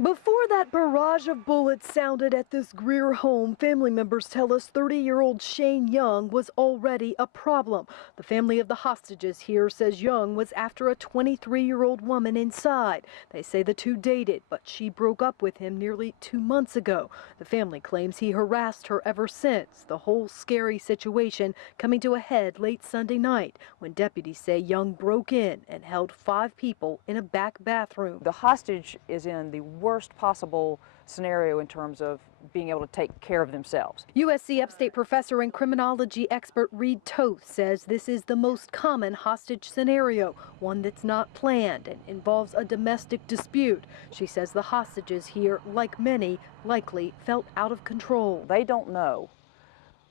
Before that barrage of bullets sounded at this Greer home, family members tell us 30-year-old Shane Young was already a problem. The family of the hostages here says Young was after a 23-year-old woman inside. They say the two dated, but she broke up with him nearly 2 months ago. The family claims he harassed her ever since. The whole scary situation coming to a head late Sunday night when deputies say Young broke in and held 5 people in a back bathroom. The hostage is in the worst possible scenario in terms of being able to take care of themselves. USC Upstate professor and criminology expert Reed Toth says this is the most common hostage scenario, one that's not planned and involves a domestic dispute. She says the hostages here, like many, likely felt out of control. They don't know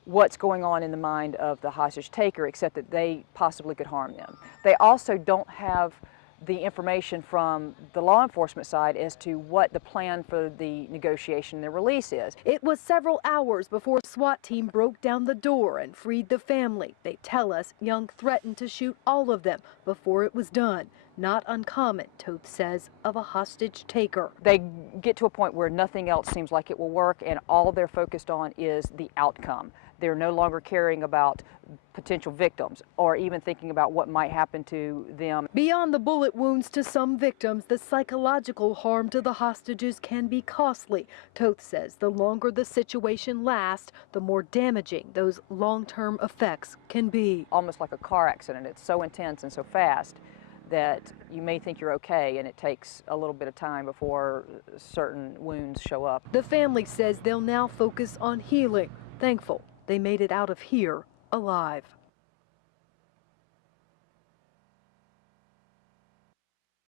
what's going on in the mind of the hostage taker except that they possibly could harm them. They also don't have the information from the law enforcement side as to what the plan for the negotiation and the release is. It was several hours before a SWAT team broke down the door and freed the family. They tell us Young threatened to shoot all of them before it was done. Not uncommon, Toth says, of a hostage taker. They get to a point where nothing else seems like it will work and all they're focused on is the outcome. They're no longer caring about potential victims or even thinking about what might happen to them. Beyond the bullet wounds to some victims, the psychological harm to the hostages can be costly. Toth says the longer the situation lasts, the more damaging those long-term effects can be. Almost like a car accident. It's so intense and so fast that you may think you're okay and it takes a little bit of time before certain wounds show up. The family says they'll now focus on healing. Thankful they made it out of here alive.